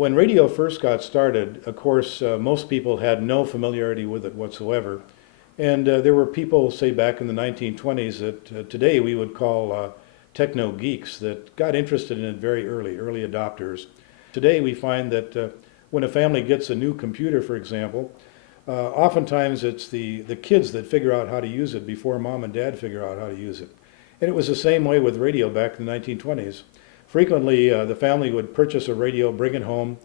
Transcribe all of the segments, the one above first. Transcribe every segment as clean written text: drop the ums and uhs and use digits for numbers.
When radio first got started, of course, most people had no familiarity with it whatsoever. And there were people, say back in the 1920s, that today we would call techno geeks that got interested in it very early adopters. Today we find that when a family gets a new computer, for example, oftentimes it's the kids that figure out how to use it before mom and dad figure out how to use it. And it was the same way with radio back in the 1920s. Frequently, the family would purchase a radio, bring it home,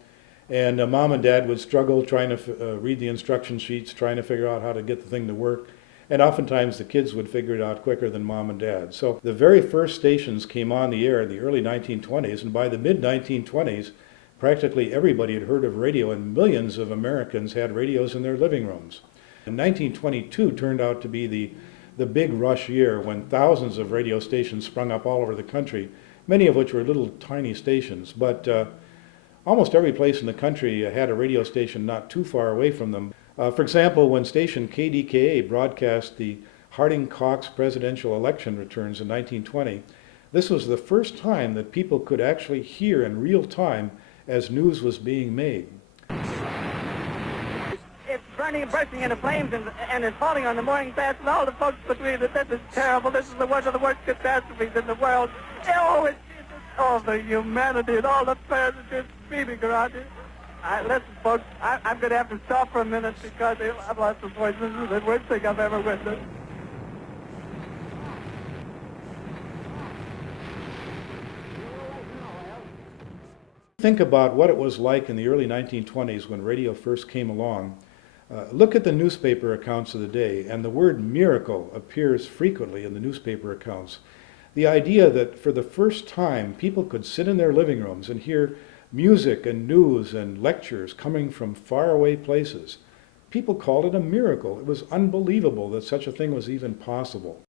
and mom and dad would struggle trying to read the instruction sheets, trying to figure out how to get the thing to work. And oftentimes the kids would figure it out quicker than mom and dad. So the very first stations came on the air in the early 1920s, and by the mid-1920s, practically everybody had heard of radio, and millions of Americans had radios in their living rooms. And 1922 turned out to be the big rush year when thousands of radio stations sprung up all over the country, many of which were little tiny stations. But almost every place in the country had a radio station not too far away from them. For example, when station KDKA broadcast the Harding-Cox presidential election returns in 1920, this was the first time that people could actually hear in real time as news was being made. It's burning and bursting into flames and it's falling on the morning fast and all the folks between it. This is terrible. This is one of the worst catastrophes in the world. Oh, the humanity and all the prayers that you're screaming around here. Listen, folks, I'm going to have to stop for a minute because I've lost the voice. This is the worst thing I've ever witnessed. Think about what it was like in the early 1920s when radio first came along. Look at the newspaper accounts of the day, and the word miracle appears frequently in the newspaper accounts. The idea that for the first time people could sit in their living rooms and hear music and news and lectures coming from faraway places. People called it a miracle. It was unbelievable that such a thing was even possible.